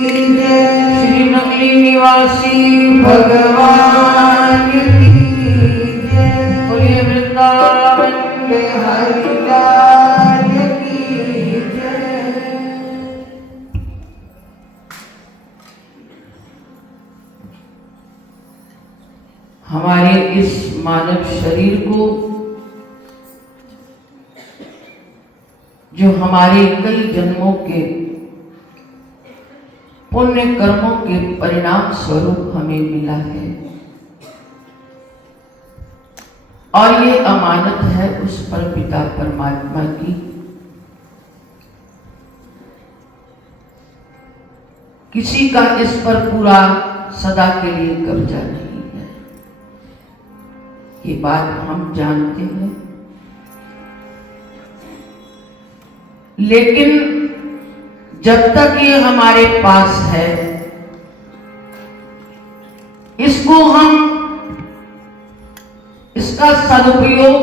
श्री नगली निवासी भगवान की जय। बोलिए वृंदावन बिहारी लाल की जय। हमारे इस मानव शरीर को जो हमारे कई जन्मों के पुण्य कर्मों के परिणाम स्वरूप हमें मिला है और ये अमानत है उस परमपिता परमात्मा की। किसी का इस पर पूरा सदा के लिए कब्जा नहीं है, ये बात हम जानते हैं। लेकिन जब तक ये हमारे पास है, इसको हम इसका सदुपयोग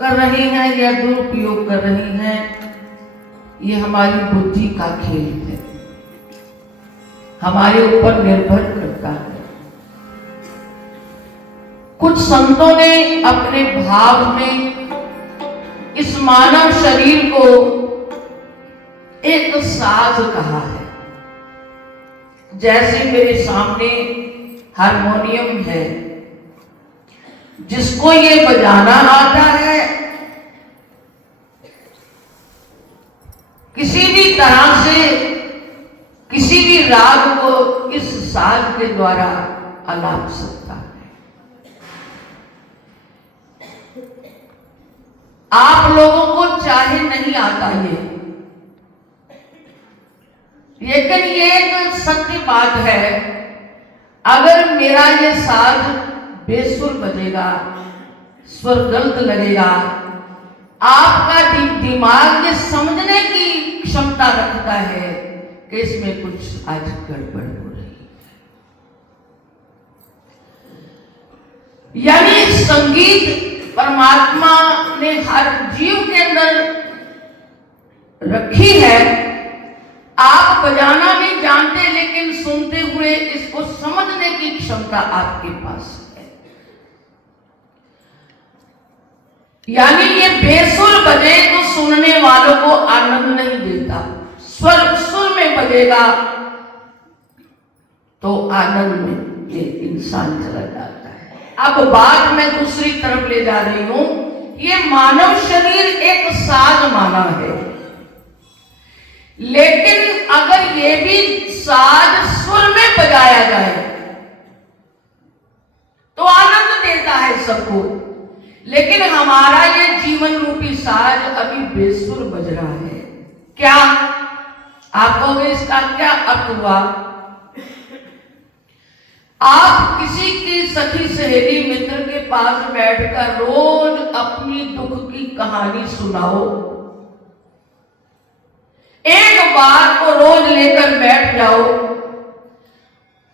कर रहे हैं या दुरुपयोग कर रहे हैं, ये हमारी बुद्धि का खेल है, हमारे ऊपर निर्भर करता है। कुछ संतों ने अपने भाव में इस मानव शरीर को एक साज कहा है। जैसे मेरे सामने हारमोनियम है, जिसको ये बजाना आता है, किसी भी तरह से किसी भी राग को इस साज के द्वारा आलाप सकता है। आप लोगों को चाहे नहीं आता ये, लेकिन ये एक सत्य बात है, अगर मेरा ये साज बेसुर बजेगा, स्वर गलत लगेगा, आपका दिमाग ये समझने की क्षमता रखता है कि इसमें कुछ आज गड़बड़ हो रही है। यानी संगीत परमात्मा ने हर जीव के अंदर रखी है। आप बजाना नहीं जानते, लेकिन सुनते हुए इसको समझने की क्षमता आपके पास है। यानी ये बेसुर बजे तो सुनने वालों को आनंद नहीं देता, स्वर सुर में बजेगा तो आनंद में ये इंसान चला जाता है। अब बात मैं दूसरी तरफ ले जा रही हूं। ये मानव शरीर एक साज माना है, लेकिन अगर ये भी साज सुर में बजाया जाए तो आनंद देता है सबको। लेकिन हमारा ये जीवन रूपी साज अभी बेसुर बज रहा है। क्या आप कहोगे इसका क्या अर्थ हुआ? आप किसी की सखी सहेली मित्र के पास बैठकर रोज अपनी दुख की कहानी सुनाओ, एक बार को रोज लेकर बैठ जाओ,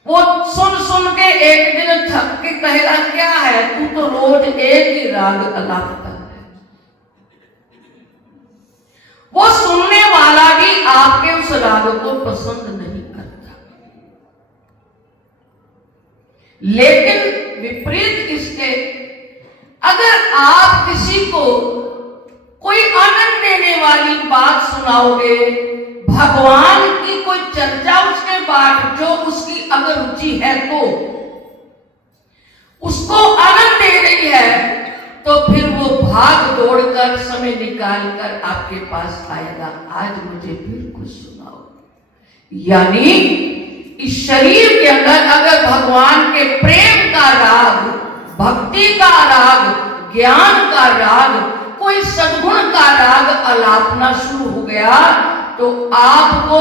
वो सुन सुन के एक दिन थक के कहेगा क्या है, तू तो रोज एक ही राग अलापता है। वो सुनने वाला भी आपके उस राग को पसंद नहीं करता। लेकिन विपरीत इसके, अगर आप किसी को कोई आनंद देने वाली बात सुनाओगे, भगवान की कोई चर्चा उसके बाद जो उसकी अगर रुचि है तो उसको आनंद दे रही है, तो फिर वो भाग दौड़कर समय निकालकर आपके पास आएगा, आज मुझे फिर कुछ सुनाओ। यानी इस शरीर के अंदर अगर भगवान के प्रेम का राग, भक्ति का राग, ज्ञान का राग, कोई सद्गुण का राग अलापना शुरू हो गया, तो आपको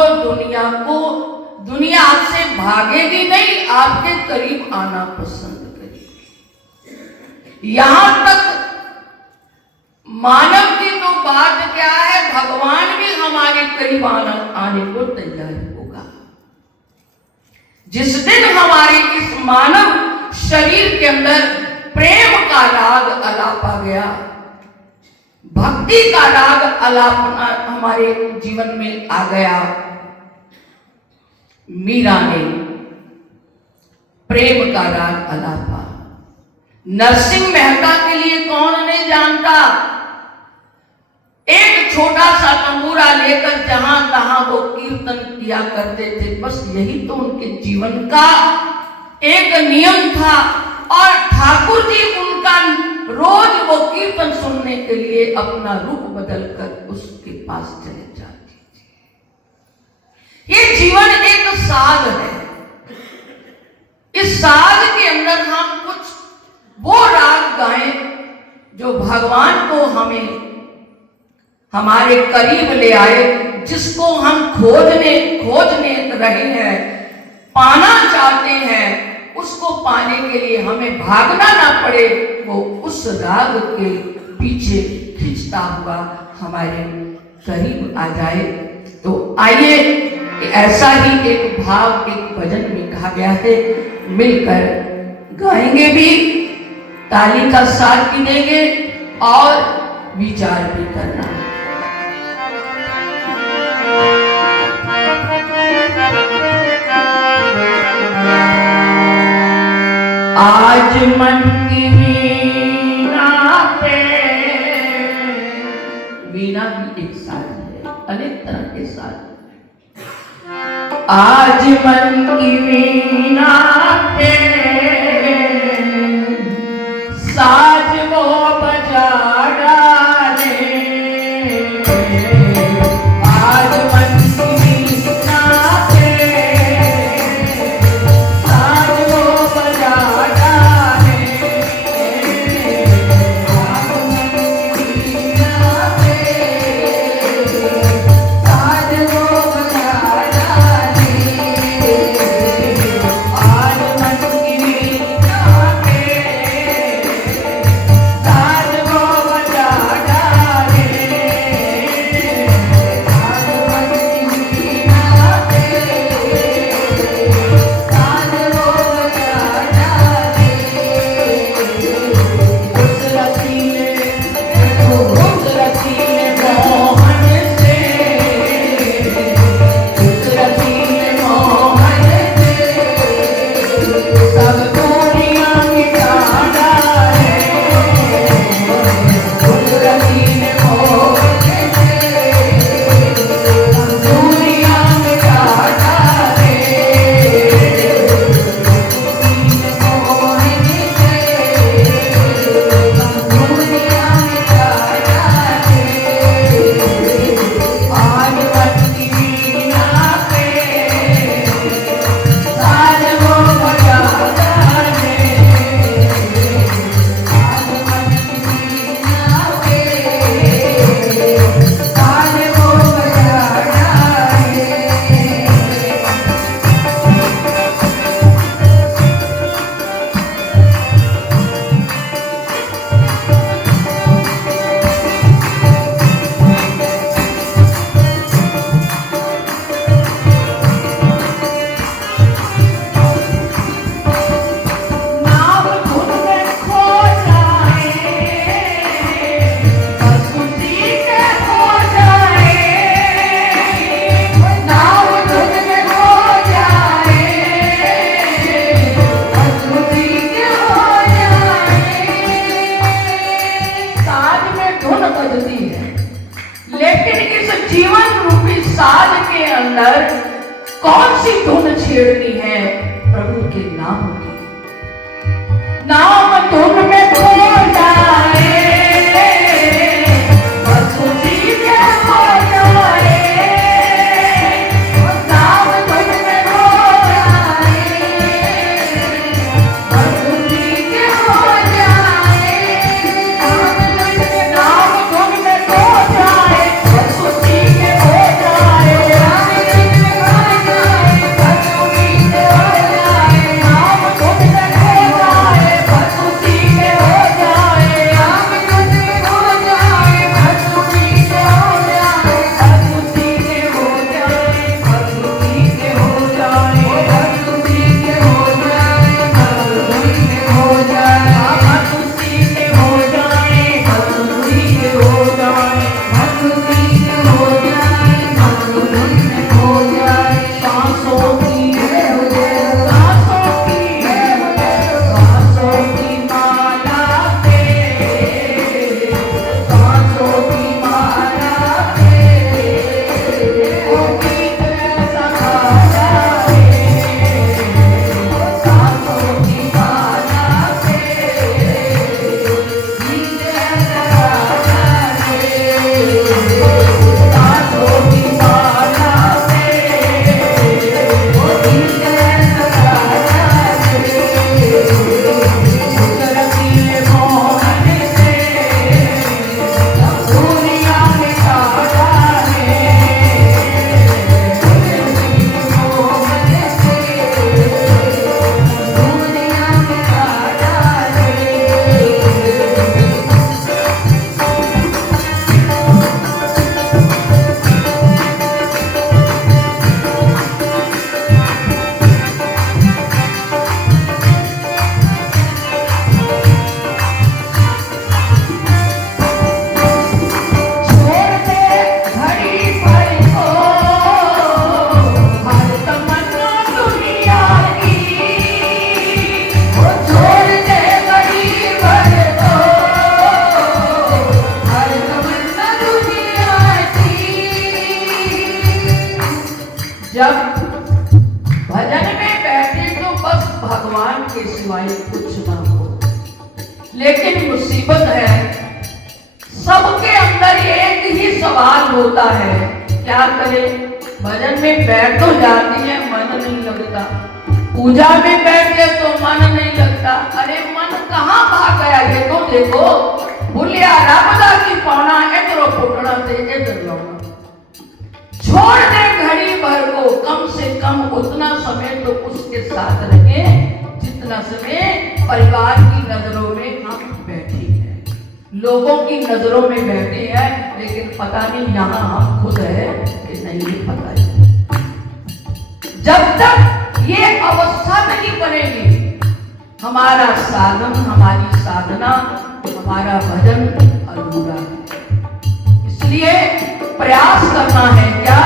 दुनिया आपसे भागेगी नहीं, आपके करीब आना पसंद करेगी। यहां तक मानव की तो बात क्या है, भगवान भी हमारे करीब आने को तैयार होगा। जिस दिन हमारे इस मानव शरीर के अंदर प्रेम का राग अलापा गया, भक्ति का राग अलापना हमारे जीवन में आ गया, मीरा ने प्रेम का राग अलापा। नरसिंह मेहता के लिए कौन नहीं जानता। एक छोटा सा तंबूरा लेकर जहां तहां वो कीर्तन किया करते थे, बस यही तो उनके जीवन का एक नियम था। और ठाकुर जी उनका रोज वो कीर्तन सुनने के लिए अपना रूप बदलकर उसके पास चले जाते थे। ये जीवन एक साध है। इस साध के अंदर हम कुछ वो राग गाएं जो भगवान को हमें हमारे करीब ले आए, जिसको हम खोजने रहे हैं, पाना चाहते हैं। उसको पाने के लिए हमें भागना ना पड़े, वो उस राग के पीछे खींचता हुआ हमारे करीब आ जाए। तो आइए, ऐसा ही एक भाव एक भजन में कहा गया है, मिलकर गाएंगे भी, ताली का साथ भी देंगे और विचार भी करना है। आज मन की वीणा पे, वीणा भी एक साज है, अनेक तरह के साज। आज मन की वीणा पे साज वो बजा डाले। आज मन की वीणा पे साज वो बजा डाले। आज मन की वीणा पे साज वो बजा डाले। आज मन की वीणा पे साज वो बजा डाले। आज मन की वीणा पे साज वो बजा डाले। उस रसीले मोहन से, उस रसीले मोहन से सब दूरियां मिटा डाले। उस रसीले मोहन से सब दूरियां मिटा डाले। मोहन से सब दूरियां मिटा डाले। आज मन की वीणा पे साज वो बजा डाले। आज मन की वीणा पे साज वो बजा डाले। नाव धुन में खो जाए, बस उसी के हो जाए। नाव धुन में खो जाए, बस उसी के हो जाए। साज में धुन बजती है, लेकिन इस जीवन रूपी साज के अंदर कौन सी धुन छेड़नी है? प्रभु के नाम की। नाम धुन में खो जाए, बस उसी के हो जाए। नाम धुन में खो जाए, बस उसी के हो जाए। नाम धुन में खो जाए, बस उसी के हो जाए। नाम धुन में खो जाए, बस उसी के हो जाए। नाम धुन में खो जाए, बस भगवान के सिवाय कुछ ना हो। लेकिन मुसीबत है, सबके अंदर एक ही सवाल होता है, क्या करे? भजन में बैठ तो जाती है, मन नहीं लगता। पूजा में बैठे तो मन नहीं लगता। अरे मन कहाँ भाग गया? ये तो देखो, भूलिया रामदा की पौना इधरो फुटना से इधर लौना। छोड़ दे घड़ी भर को, कम से कम उतना समय तो उसके साथ रहे जितना समय परिवार की नजरों में हम बैठे हैं, लोगों की नजरों में बैठे हैं। लेकिन पता नहीं यहाँ हम खुद है कि नहीं, ये पता है। जब तक ये अवस्था नहीं बनेगी, हमारा साधन, हमारी साधना, हमारा भजन अधूरा है। इसलिए प्रयास करना है क्या?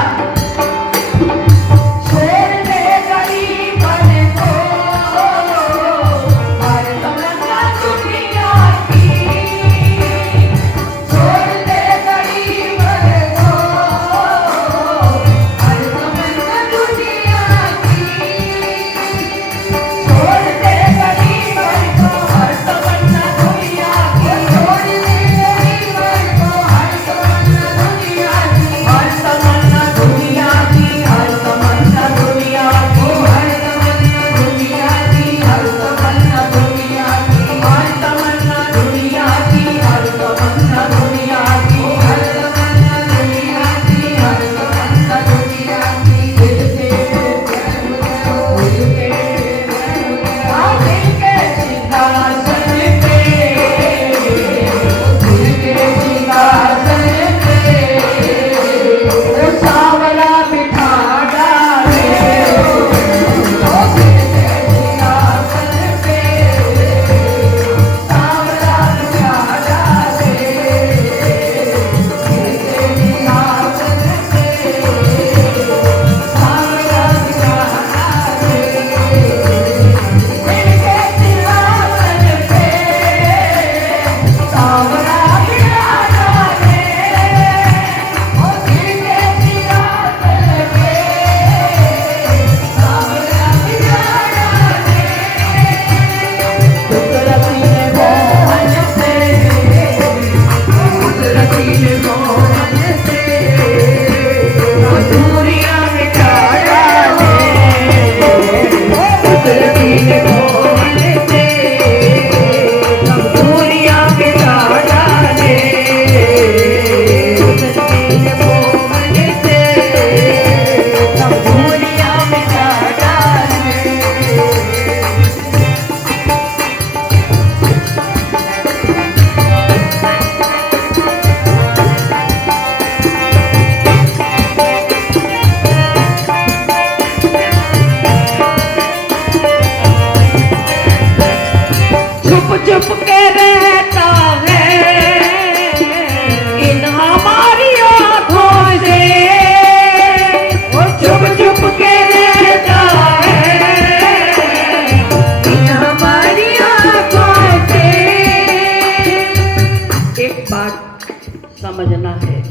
समझना है,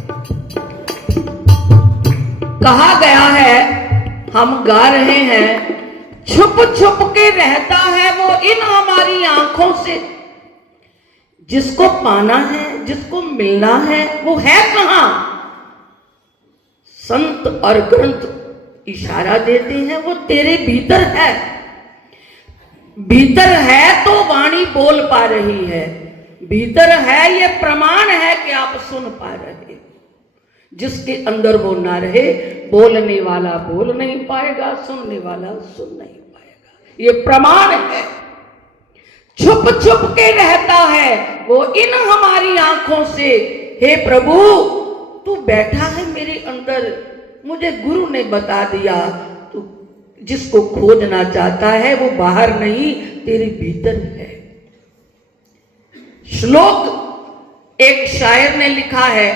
कहा गया है, हम गा रहे हैं, छुप छुप के रहता है वो इन हमारी आंखों से। जिसको पाना है, जिसको मिलना है, वो है कहां? संत और ग्रंथ इशारा देते हैं, वो तेरे भीतर है। भीतर है तो वाणी बोल पा रही है, भीतर है ये प्रमाण है कि आप सुन पा रहे। जिसके अंदर वो ना रहे, बोलने वाला बोल नहीं पाएगा, सुनने वाला सुन नहीं पाएगा। ये प्रमाण है। छुप छुप के रहता है वो इन हमारी आंखों से। हे प्रभु, तू बैठा है मेरे अंदर, मुझे गुरु ने बता दिया, तू जिसको खोजना चाहता है वो बाहर नहीं, तेरे भीतर है। श्लोक एक शायर ने लिखा है,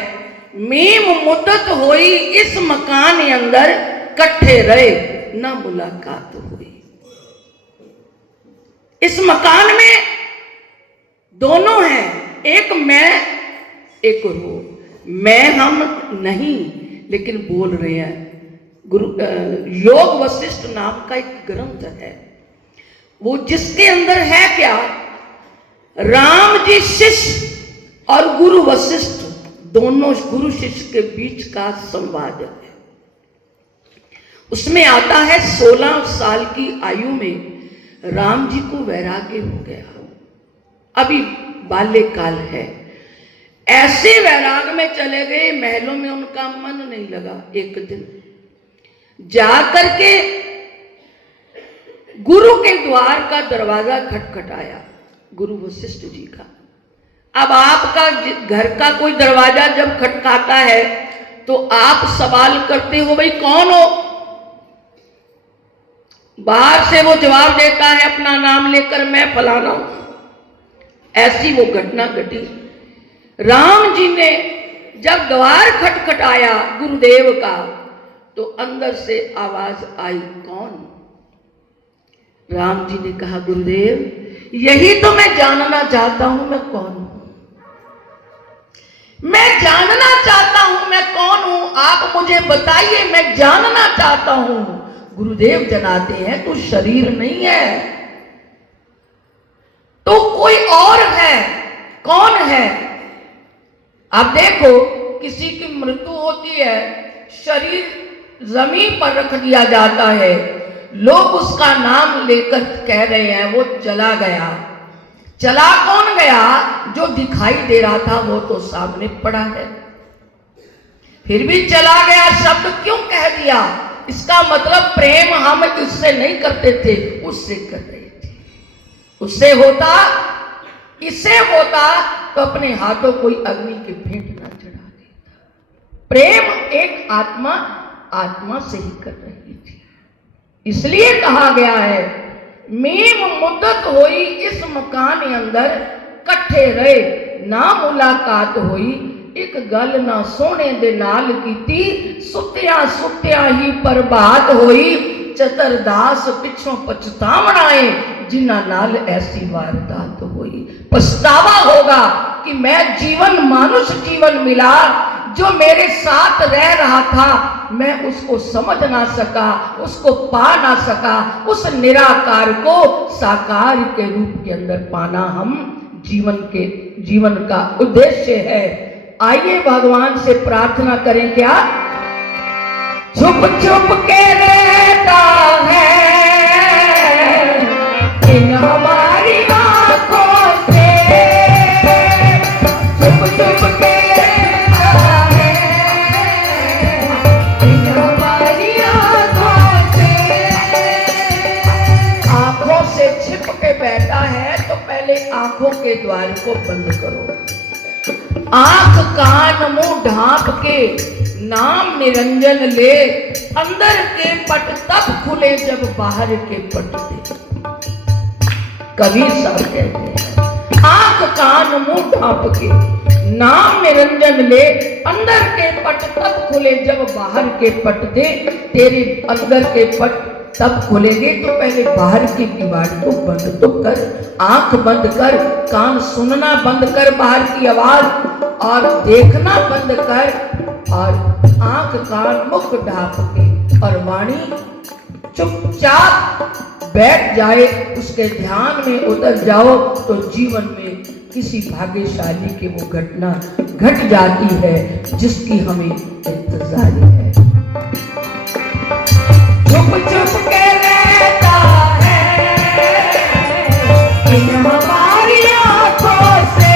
मीम मुद्दत होई इस मकान अंदर, कट्ठे रहे न मुलाकात हुई। इस मकान में दोनों हैं, एक मैं एक वो। मैं हम नहीं, लेकिन बोल रहे हैं। गुरु योग वशिष्ठ नाम का एक ग्रंथ है, वो जिसके अंदर है क्या, राम जी शिष्य और गुरु वशिष्ठ दोनों गुरु शिष्य के बीच का संवाद है। उसमें आता है 16 साल की आयु में राम जी को वैराग्य हो गया, अभी बाल्यकाल है। ऐसे वैराग में चले गए, महलों में उनका मन नहीं लगा। एक दिन जाकर के गुरु के द्वार का दरवाजा खटखटाया, गुरु वशिष्ठ जी का। अब आपका घर का कोई दरवाजा जब खटकाता है तो आप सवाल करते हो, भाई कौन हो? बाहर से वो जवाब देता है अपना नाम लेकर, मैं फलाना हूं। ऐसी वो घटना घटी। राम जी ने जब द्वार खटखटाया गुरुदेव का, तो अंदर से आवाज आई, कौन? राम जी ने कहा, गुरुदेव यही तो मैं जानना चाहता हूं, मैं कौन हूं? मैं जानना चाहता हूं मैं कौन हूं, आप मुझे बताइए, मैं जानना चाहता हूं। गुरुदेव जनाते हैं तू शरीर नहीं है, तो कोई और है। कौन है? आप देखो, किसी की मृत्यु होती है, शरीर जमीन पर रख दिया जाता है, लोग उसका नाम लेकर कह रहे हैं वो चला गया। चला कौन गया? जो दिखाई दे रहा था वो तो सामने पड़ा है। फिर भी चला गया शब्द क्यों कह दिया? इसका मतलब प्रेम हम इससे नहीं करते थे, उससे कर रहे थे। उससे होता, इससे होता तो अपने हाथों कोई अग्नि की भेंट ना चढ़ा देता। प्रेम एक आत्मा आत्मा से ही कर रही थी। इसलिए कहा गया है, मीम मुद्दत होई इस मकान अंदर, कट्ठे रहे ना मुलाकात होई, एक गल ना सोने दे नाल कीती, सुत्या सुत्या ही बर्बाद होई, चतरदास पिछों पछतावनाए, जिन्ना नाल ऐसी वारदात होई। पछतावा होगा कि मैं जीवन मानुष जीवन मिला, जो मेरे साथ रह रहा था मैं उसको समझ ना सका, उसको पा ना सका। उस निराकार को साकार के रूप के अंदर पाना हम जीवन का उद्देश्य है। आइए भगवान से प्रार्थना करें, क्या छुप छुप के रहता है इन हमारी आंखों से, छुप छुप के रहता है इन हमारी आंखों से। आंखों से छिप के बैठा है तो पहले आंखों के द्वार को बंद करो। आंख कान मुंह ढांप के नाम निरंजन ले, अंदर के पट तब खुले जब बाहर के पट दे। कबीर साहब कहते हैं, आंख कान मुंह ढांप के नाम निरंजन ले, अंदर के पट तब खुले जब बाहर के पट दे। तेरे अंदर के पट तब खुलेंगे तो पहले बाहर की दीवार को बंद तो कर। आंख बंद कर, कान सुनना बंद कर बाहर की आवाज, और देखना बंद कर, और आंख कान मुख ढांप के और वाणी चुपचाप बैठ जाए, उसके ध्यान में उतर जाओ तो जीवन में किसी भाग्यशाली की वो घटना घट जाती है जिसकी हमें इंतजार है। चुप चुप के रहता है इन हमारी आंखों से,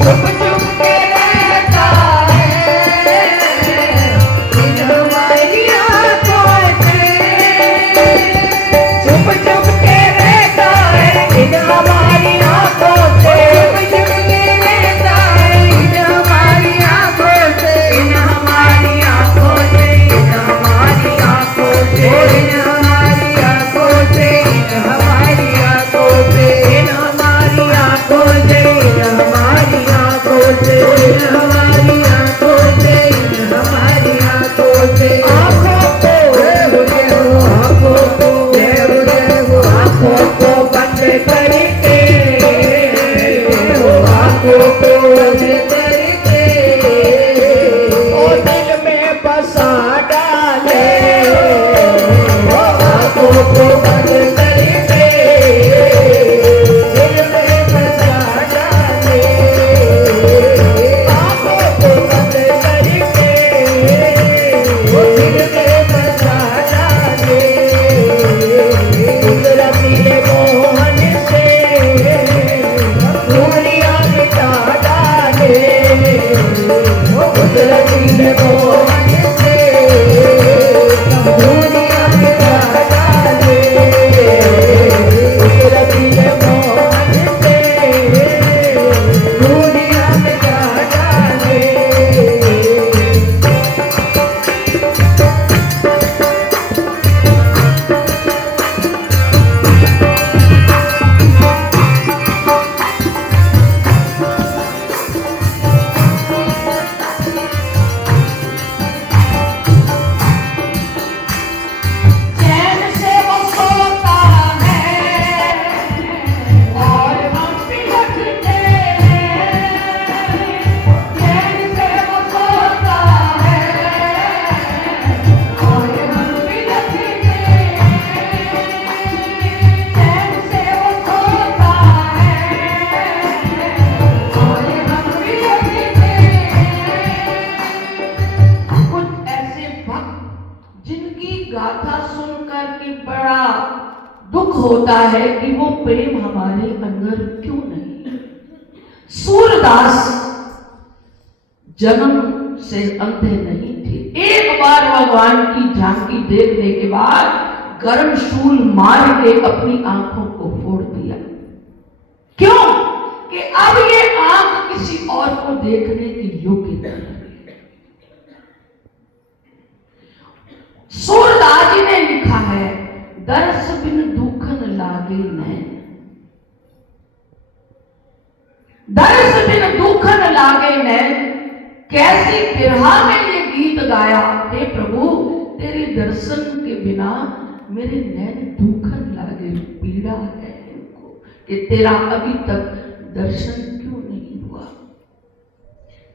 चुप चुप के रहता है इन हमारी आंखों से, चुप चुप के रहता है इन हमारी आंखों से, चुप चुप के रहता है इन हमारी आंखों से, इन कि बड़ा दुख होता है कि वो प्रेम हमारे अंदर क्यों नहीं। सूरदास जन्म से अंधे नहीं थे। एक बार भगवान की झांकी देखने के बाद गर्म शूल मार के अपनी आंखों को फोड़ दिया। क्यों? कि अब ये आंख किसी और को देखने की योग्य नहीं। सूरदास जी ने लिखा है, दर्श बिन दुखन लागे नैन, दर्श बिन दुखन लागे नैन, कैसी बिरहा में ये गीत गाया। हे प्रभु, तेरे दर्शन के बिना मेरे नैन दुखन लागे, पीड़ा है इनको कि तेरा अभी तक दर्शन क्यों नहीं हुआ।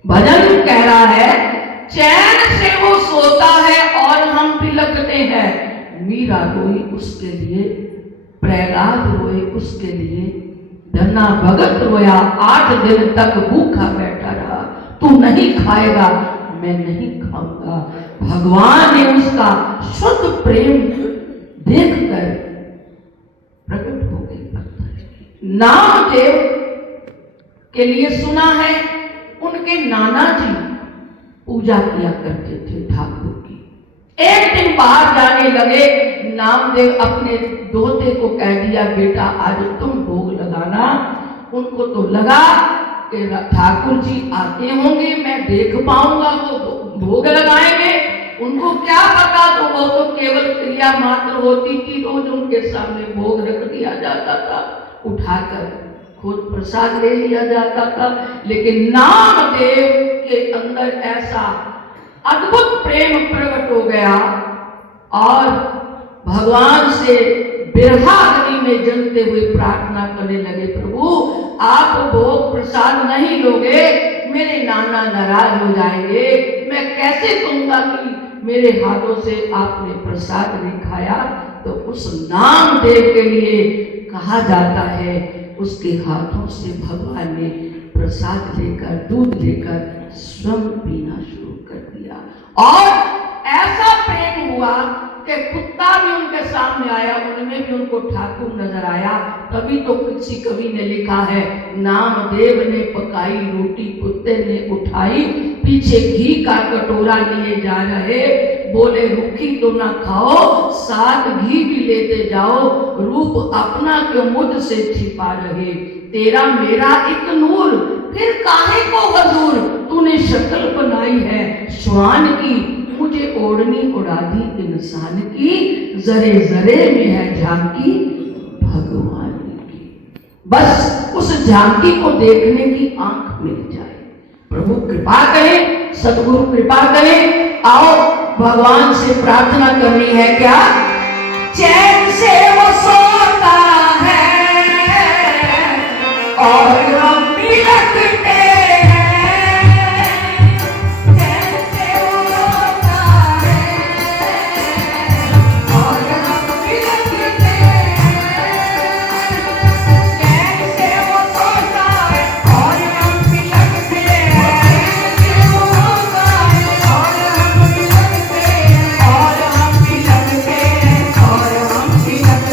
भजन कह रहा है, चैन से वो सोता है और हम बिलखते हैं। मीरा रोई उसके लिए, प्रहलाद रोए उसके लिए, धन्ना भगत रोया 8 दिन तक भूखा बैठा रहा। तू नहीं खाएगा, मैं नहीं खाऊंगा। भगवान ने उसका शुद्ध प्रेम देखकर प्रकट हो गई। नामदेव के लिए सुना है, उनके नाना जी पूजा किया करते थे ठाकुर की। एक दिन बाहर जाने लगे, नामदेव अपने दोते को कह दिया, बेटा आज तुम भोग लगाना। उनको तो लगा कि ठाकुर जी आते होंगे, मैं देख पाऊंगा वो भोग लगाएंगे। उनको क्या पता, तो वो तो केवल क्रिया मात्र होती थी। रोज उनके सामने भोग रख दिया जाता था, उठाकर खुद प्रसाद ले लिया जाता था। लेकिन नामदेव के अंदर ऐसा अद्भुत प्रेम प्रकट हो गया और भगवान से बिरहा अग्नि में जलते हुए प्रार्थना करने लगे, प्रभु आप भोग प्रसाद नहीं लोगे, मेरे नाना नाराज हो जाएंगे। मैं कैसे कहूंगा कि मेरे हाथों से आपने प्रसाद नहीं खाया। तो उस नामदेव के लिए कहा जाता है, उसके हाथों से भगवान ने प्रसाद लेकर, दूध लेकर स्वयं पीना शुरू कर दिया। और ऐसा प्रेम हुआ कि कुत्ता भी उनके सामने आया, उनमें भी उनको ठाकुर नजर आया। तभी तो किसी कवि ने लिखा है, नामदेव ने पकाई रोटी कुत्ते ने उठाई, पीछे घी का कटोरा लिए जा रहे, बोले रूखी तो ना खाओ, साथ घी भी लेते जाओ, रूप अपना क्यों मुझसे छिपा रहे, तेरा मेरा एक नूर, फिर काहे को हजूर, तूने शक्ल बनाई है श्वान की, मुझे ओढ़नी उड़ा दी इंसान की, जरे जरे में है झांकी भगवान की। बस उस झांकी को देखने की आंख मिल जाए। प्रभु कृपा करें, सदगुरु कृपा करें। आओ भगवान से प्रार्थना करनी है। क्या चैन से वो सोता है और हम बिलखते और हम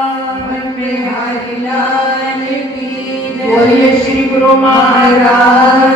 बिहारी लाल की जय। बोलिए श्री गुरु महाराज